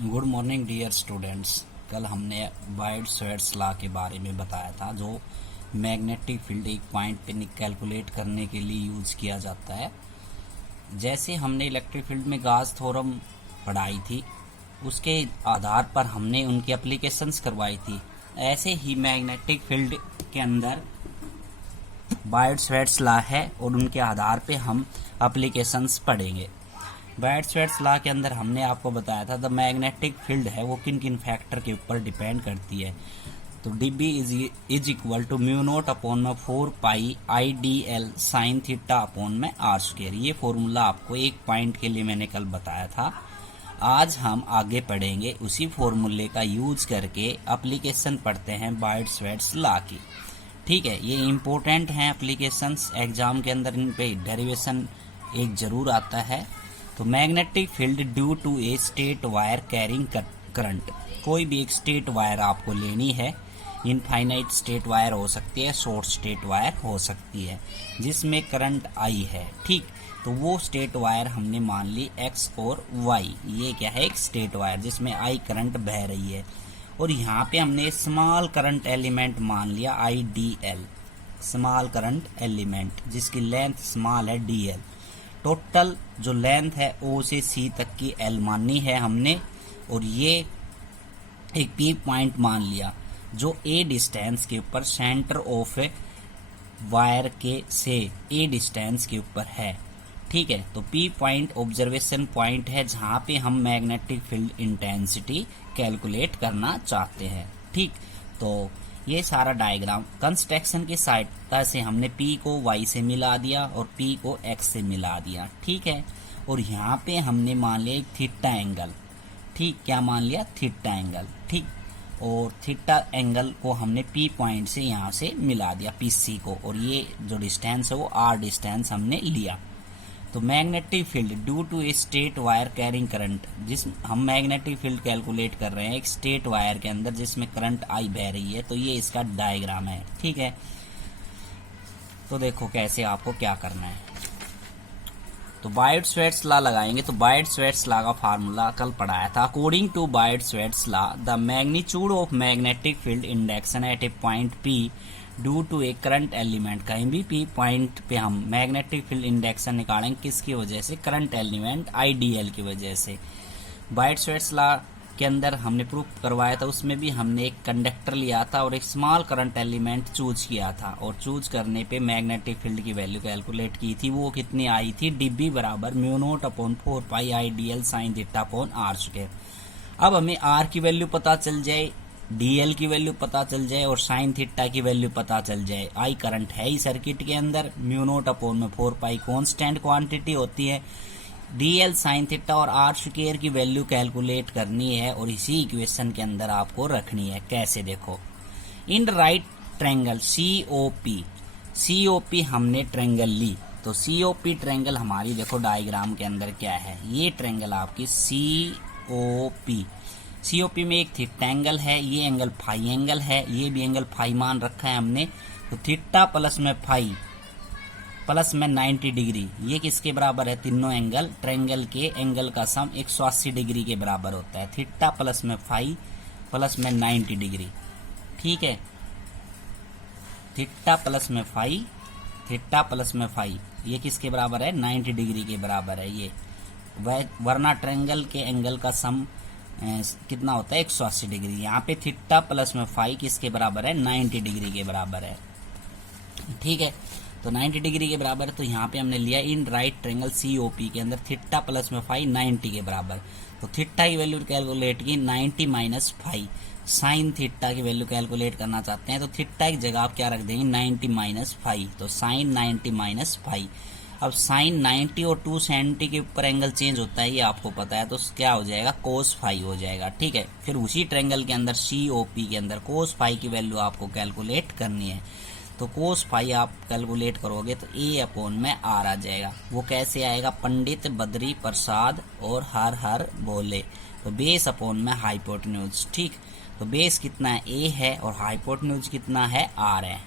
Good morning dear students. कल हमने बायड-स्वेड्स law के बारे में बताया था, जो मैग्नेटिक फील्ड एक पॉइंट पे कैलकुलेट करने के लिए यूज किया जाता है। जैसे हमने इलेक्ट्रिक फील्ड में गाउस थ्योरम पढ़ाई थी, उसके आधार पर हमने उनकी एप्लीकेशंस करवाई थी। ऐसे ही मैग्नेटिक फील्ड के अंदर बायड-स्वेड्स लॉ है और उनके आधार पे हम एप्लीकेशंस पढ़ेंगे। बायड-स्वेड्स लॉ के अंदर हमने आपको बताया था द मैग्नेटिक फील्ड है वो किन किन फैक्टर के ऊपर डिपेंड करती है। तो dB is equal to mu naught upon में 4 pi IDL sine theta upon में आर स्क्वायर। ये फॉर्मूला आपको एक पॉइंट के लिए मैंने कल बताया था। आज हम आगे पढ़ेंगे उसी फॉर्मूले का यूज करके एप्लीकेशन पढ़ते हैं बायड-स्वेड्स लॉ की। ठीक है, ये इम्पोर्टेंट हैं एप्लीकेशंस, एग्जाम के अंदर इन पे डेरिवेशन एक जरूर आता है। तो magnetic field due to a straight wire carrying current. कोई भी एक स्टेट वायर आपको लेनी है, इनफाइनाइट स्टेट वायर हो सकती है, शॉर्ट स्टेट वायर हो सकती है, जिसमें करंट आई है। ठीक, तो वो स्टेट वायर हमने मान ली एक्स और वाई। ये क्या है? एक स्टेट वायर जिसमें आई करंट बह रही है। और यहाँ पे हमने स्मॉल करंट एलिमेंट मान लिया IDL, स्मॉल करंट एलिमेंट जिसकी लेंथ स्मॉल है DL। टोटल जो लेंथ है O से C तक की L माननी है हमने। और ये एक P पॉइंट मान लिया जो A डिस्टेंस के ऊपर सेंटर ऑफ वायर के से A डिस्टेंस के ऊपर है। ठीक है, तो P पॉइंट ऑब्जर्वेशन पॉइंट है जहां पे हम मैग्नेटिक फील्ड इंटेंसिटी कैलकुलेट करना चाहते हैं। ठीक, तो ये सारा डायग्राम कंस्ट्रक्शन की सहायता से हमने P को Y से मिला दिया और P को X से मिला दिया। ठीक है, और यहाँ पे हमने मान लिया एक थीटा एंगल। ठीक, क्या मान लिया? Theta angle. ठीक, और थीटा एंगल को हमने P पॉइंट से यहाँ से मिला दिया PC को, और ये जो डिस्टेंस है वो R डिस्टेंस हमने लिया। तो magnetic field due to a straight wire carrying current, जिस हम मैग्नेटिक फील्ड कैलकुलेट कर रहे हैं एक स्टेट वायर के अंदर जिसमें करंट आई बह रही है। तो ये इसका डायग्राम है। ठीक है, तो देखो कैसे आपको क्या करना है। तो बायड-स्वेड्स लॉ लगाएंगे। तो बायड-स्वेड्स लॉ का फार्मूला कल पढ़ाया था। According to Biot Savart's law the magnitude of magnetic field induction at a point P due to a current element. कहीं भी P पॉइंट पे हम मैग्नेटिक फील्ड इंडक्शन निकालेंगे किसकी वजह से? करंट एलिमेंट IDL की वजह से। बायड-स्वेड्स लॉ के अंदर हमने प्रूफ करवाया था, उसमें भी हमने एक कंडक्टर लिया था और एक स्मॉल करंट एलिमेंट चूज किया था, और चूज करने पे मैग्नेटिक फील्ड की वैल्यू कैलकुलेट की थी। वो कितनी आई थी? dB बराबर mu naught upon 4 pi IDL sine theta upon R square. अब हमें R की वैल्यू पता चल जाए, DL की वैल्यू पता चल जाए और साइन थीटा की वैल्यू पता चल जाए। आई करंट है ही सर्किट के अंदर, म्यू नोट अपॉन में 4 पाई कॉन्स्टेंट क्वांटिटी होती है। DL साइन थीटा और आर स्क्वायर की वैल्यू कैलकुलेट करनी है और इसी इक्वेशन के अंदर आपको रखनी है। कैसे? देखो, इन राइट ट्रायंगल COP हमने ट्रायंगल ली। तो COP ट्रायंगल हमारी देखो डायग्राम के अंदर क्या है, ये ट्रायंगल आपकी COP में एक थीटा एंगल है, ये एंगल फाई एंगल है, ये भी एंगल फाई मान रखा है हमने। तो थीटा प्लस में फाई प्लस में 90 डिग्री, ये किसके बराबर है? तीनों एंगल ट्रायंगल के एंगल का सम 180 डिग्री के बराबर होता है। थीटा प्लस में फाई प्लस में 90 डिग्री। ठीक है, थीटा प्लस में फाई, थीटा प्लस में फाई, ये किसके बराबर है? 90 डिग्री के बराबर है ये। वरना ट्रायंगल के एंगल का सम कितना होता है? 180 डिग्री। यहाँ पे थीटा प्लस में फाई किसके बराबर है? 90 डिग्री के बराबर है। ठीक है, तो 90 डिग्री के बराबर। तो यहाँ पे हमने लिया इन राइट ट्रायंगल COP के अंदर थीटा प्लस में फाई 90 के बराबर। तो थीटा की वैल्यू कैलकुलेट की 90 माइनस फाई। साइन थीटा की वैल्यू कैलकुलेट करना चाहते हैं तो थीटा की जगह आप क्या रख देंगे? 90 माइनस फाई। तो साइन 90 माइनस फाई। अब साइन 90 और 270 के ऊपर एंगल चेंज होता है, ये आपको पता है, तो क्या हो जाएगा? कोस फाई हो जाएगा। ठीक है, फिर उसी ट्रायंगल के अंदर COP के अंदर कोस फाई की वैल्यू आपको कैलकुलेट करनी है। तो कोस फाई आप कैलकुलेट करोगे तो A अपॉन में R आ जाएगा। वो कैसे आएगा? पंडित बद्री प्रसाद और हर हर बोले। तो बेस अपॉन में हाइपोटेन्यूज। ठीक, तो बेस कितना है? A है और हाइपोटेन्यूज कितना है? R है।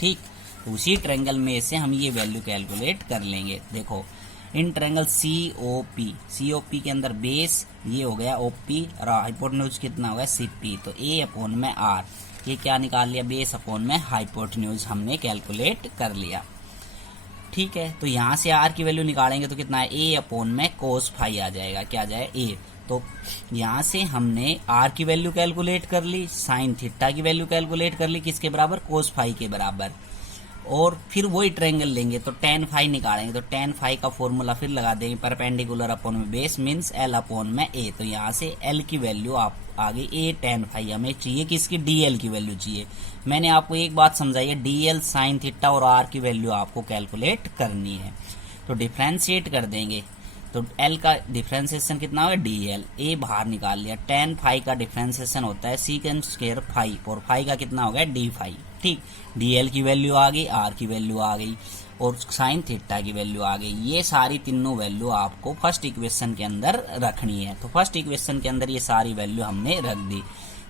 ठीक, तो उसी ट्रायंगल में से हम ये वैल्यू कैलकुलेट कर लेंगे। देखो, इन ट्रायंगल COP के अंदर बेस ये हो गया OP और हाइपोटेन्यूज कितना हो गया CP। तो A अपॉन में R, ये क्या निकाल लिया, बेस अपॉन में हाइपोटेन्यूज हमने कैलकुलेट कर लिया। ठीक है, तो यहाँ से R की वैल्यू निकालेंगे तो कितना है, A अपॉन में कोस फाई आ जाएगा, क्या आ जाएगा A। तो यहाँ से हमने R की वैल्यू कैलकुलेट कर ली, साइन थीटा की वैल्यू कैलकुलेट कर ली, किसके बराबर, कोस फाई के बराबर। और फिर वही ट्रायंगल लेंगे तो tan फाई निकालेंगे, तो tan फाई का फॉर्मूला फिर लगा देंगे, परपेंडिकुलर अपॉन में बेस मीन्स L अपॉन में A। तो यहाँ से L की वैल्यू आप आगे A tan फाई हमें चाहिए, किसकी, DL की वैल्यू चाहिए। मैंने आपको एक बात समझाई है, DL साइन थीटा और R की वैल्यू आपको कैलकुलेट करनी है। तो डिफ्रेंशिएट कर देंगे, तो L का डिफ्रेंशिएशन कितना होगा, DL, A बाहर निकाल लिया। tan फाई का डिफ्रेंशिएशन होता है सीकेंड स्क्वायर फाई, और फाई का कितना हो गया, D फाई। ठीक, DL की वैल्यू आ गई, R की वैल्यू आ गई और साइन थीटा की वैल्यू आ गई। ये सारी तीनों वैल्यू आपको फर्स्ट इक्वेशन के अंदर रखनी है। तो फर्स्ट इक्वेशन के अंदर ये सारी वैल्यू हमने रख दी।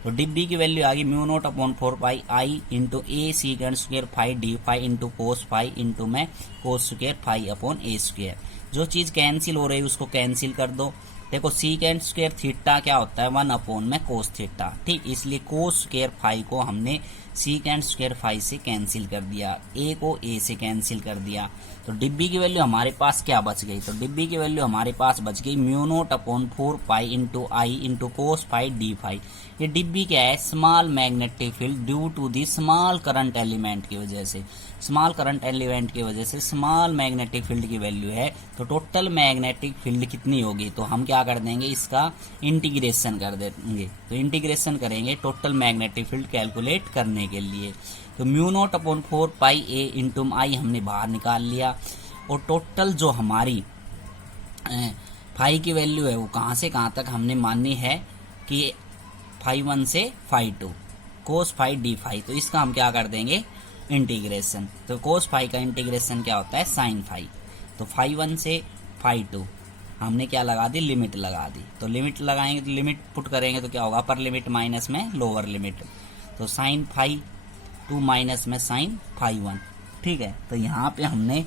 तो डिब्बी की वैल्यू आ गई mu not upon 4 pi I into A second square phi D phi into cos phi into में cos square phi upon A square. जो चीज कैंसिल हो रही है उसको कैंसिल कर दो। देखो सीकेंड स्क्वायर थीटा क्या होता है, 1 अपॉन में कोस थीटा। ठीक, इसलिए कोस स्क्वायर फाई को हमने सीकेंड स्क्वायर फाई से कैंसिल कर दिया, A को A से कैंसिल कर दिया। तो डिब्बी की वैल्यू हमारे पास क्या बच गई, तो डिब्बी की वैल्यू हमारे पास बच गई mu not upon 4 pi into I into cos phi D phi. ये डिब्बी क्या है, small magnetic field due to the small current element की वजह से, स्मॉल करंट एलिमेंट की वजह से स्मॉल मैग्नेटिक फील्ड की वैल्यू है। तो टोटल मैग्नेटिक फील्ड कितनी होगी, तो हम क्या कर देंगे, इसका इंटीग्रेशन कर देंगे। तो इंटीग्रेशन करेंगे टोटल मैग्नेटिक फील्ड कैलकुलेट करने के लिए। तो mu not upon 4 pi A into I हमने बाहर निकाल लिया, और टोटल जो हमारी फाई की वैल्यू है वो कहाँ से कहाँ तक हमने माननी है कि फाई 1 से phi 2 cos phi D phi. तो इसका हम क्या कर देंगे, इंटीग्रेशन। तो कोस फाई का इंटीग्रेशन क्या होता है, साइन फाई। तो फाई 1 से फाई 2 हमने क्या लगा दी, लिमिट लगा दी। तो लिमिट लगाएंगे तो लिमिट पुट करेंगे तो क्या होगा, अपर लिमिट माइनस में लोअर लिमिट। तो साइन फाई 2 माइनस में साइन फाई 1। ठीक है, तो यहाँ पे हमने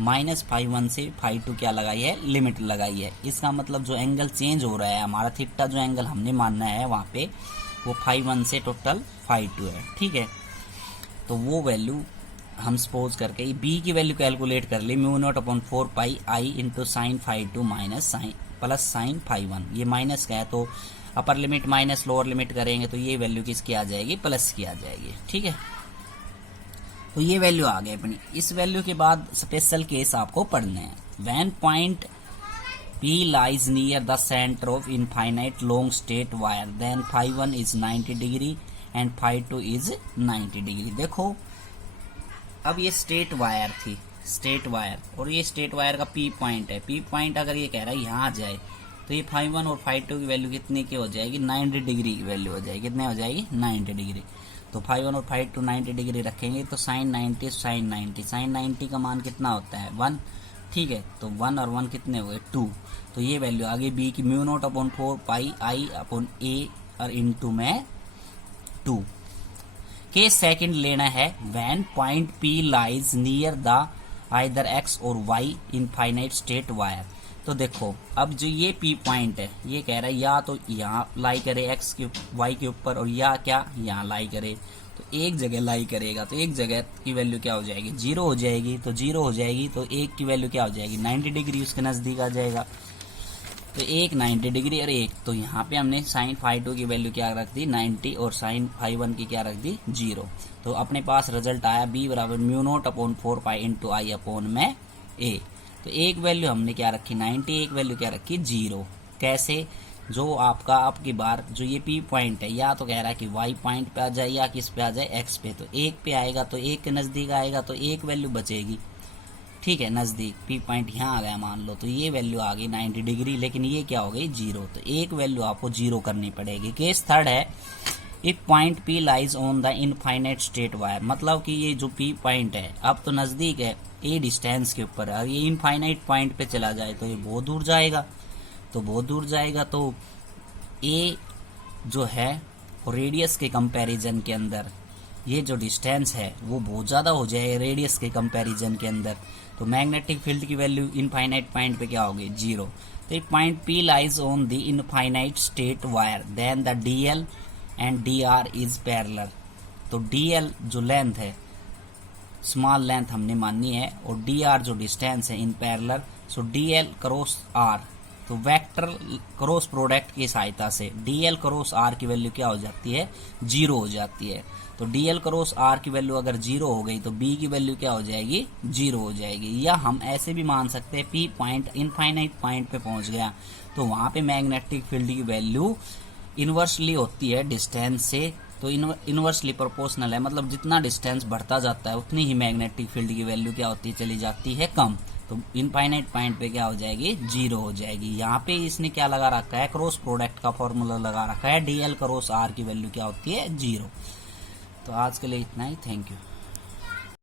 माइनस फाई 1 से फाई 2 क्या लगाई है, लिमिट लगाई है। इसका मतलब जो एंगल चेंज हो रहा है हमारा थीटा, जो एंगल हमने मानना है वहाँ पे वो फाई 1 से टोटल फाई 2 है। ठीक है, तो वो वैल्यू हम सपोज करके B की वैल्यू कैलकुलेट कर ली, mu not upon 4 pi I into sine phi 2 minus sine plus sine phi 1। ये माइनस का है तो upper limit minus lower limit करेंगे तो ये वैल्यू किसकी आ जाएगी, प्लस की आ जाएगी। ठीक है, तो ये वैल्यू आ गई अपनी। इस वैल्यू के बाद स्पेशल केस आपको पढ़ने हैं। When point P lies near the center of infinite long straight wire, then phi 1 is 90 degree and phi 2 is 90 degree. देखो अब ये स्ट्रेट वायर थी, स्ट्रेट वायर, और ये स्ट्रेट वायर का P पॉइंट है। P पॉइंट अगर ये कह रहा है यहाँ आ जाए तो ये फाई 1 और फाई 2 की वैल्यू कितने की हो जाएगी, 90 डिग्री की वैल्यू हो जाएगी। कितने हो जाएगी, 90 डिग्री। तो फाई 1 और फाई 2 90 डिग्री रखेंगे तो साइन 90 साइन 90, साइन 90 का मान कितना होता है, 1। ठीक है, तो 1 और 1 कितने हो गए, 2। तो ये वैल्यू आगे B की mu not upon 4 pi I upon A और इनटू में 2। केस सेकंड लेना है, when point P lies near the either X और Y इनफाइनाइट स्ट्रेट वायर। तो देखो अब जो ये P पॉइंट है ये कह रहा है या तो यहाँ लाई करे X के Y के ऊपर, और या क्या यहाँ लाई करे। तो एक जगह लाई करेगा तो एक जगह की वैल्यू क्या हो जाएगी, 0 हो जाएगी। तो 0 हो जाएगी तो एक की वैल्यू क्या हो जाएगी, 90 डिग्री उसके नजदीक आ जाएगा। तो एक 90 डिग्री और एक, तो यहाँ पे हमने साइन फाई 2 की वैल्यू क्या रख दी, 90, और साइन फाई 1 की क्या रख दी, 0। तो अपने पास रिजल्ट आया B बराबर mu not upon 4 pi into I upon में A। तो एक वैल्यू हमने क्या रखी 90, एक वैल्यू क्या रखी 0। कैसे, जो आपका आपकी बार जो ये P पॉइंट है या तो कह रहा है कि Y पॉइंट पे आ जाए या किस पे आ जाए, X पे। तो एक पे आएगा तो एक के नजदीक आएगा तो एक वैल्यू बचेगी। ठीक है, नजदीक P पॉइंट यहाँ आ गया मान लो, तो ये वैल्यू आ गई 90 डिग्री, लेकिन ये क्या हो गई 0। तो एक वैल्यू आपको 0 करनी पड़ेगी। केस थर्ड है, if point P lies on the infinite straight wire. मतलब कि ये जो P पॉइंट है अब तो नजदीक है, A डिस्टेंस के ऊपर है, ये इनफाइनाइट पॉइंट पे चला जाए तो ये बहुत दूर जाएगा। तो बहुत दूर जाएगा तो A जो है रेडियस के कंपैरिजन के अंदर ये जो डिस्टेंस है वो बहुत ज़्यादा हो जाए रेडियस के कंपैरिजन के अंदर। तो मैग्नेटिक फील्ड की वैल्यू इनफाइनाइट पॉइंट पे क्या होगी, 0। तो point P lies on the infinite straight wire then the DL and DR is parallel. तो DL जो लेंथ है, स्मॉल लेंथ हमने माननी है, और DR जो डिस्टेंस है in parallel. So DL cross R, तो वेक्टर क्रॉस प्रोडक्ट की सहायता से DL क्रॉस R की वैल्यू क्या हो जाती है, 0 हो जाती है। तो DL क्रॉस R की वैल्यू अगर 0 हो गई तो B की वैल्यू क्या हो जाएगी, 0 हो जाएगी। या हम ऐसे भी मान सकते हैं P पॉइंट इनफाइनाइट पॉइंट पे पहुंच गया तो वहां पे मैग्नेटिक फील्ड की वैल्यू इनवर्सली होती है डिस्टेंस से, तो इनवर्सली प्रोपोर्शनल है, मतलब जितना डिस्टेंस बढ़ता जाता है उतनी ही मैग्नेटिक फील्ड की वैल्यू क्या होती चली जाती है, कम। तो इनफाइनाइट पॉइंट पे क्या हो जाएगी, 0 हो जाएगी। यहाँ पे इसने क्या लगा रखा है, क्रॉस प्रोडक्ट का फॉर्मूला लगा रखा है, DL क्रॉस R की वैल्यू क्या होती है, 0। तो आज के लिए इतना ही, थैंक यू।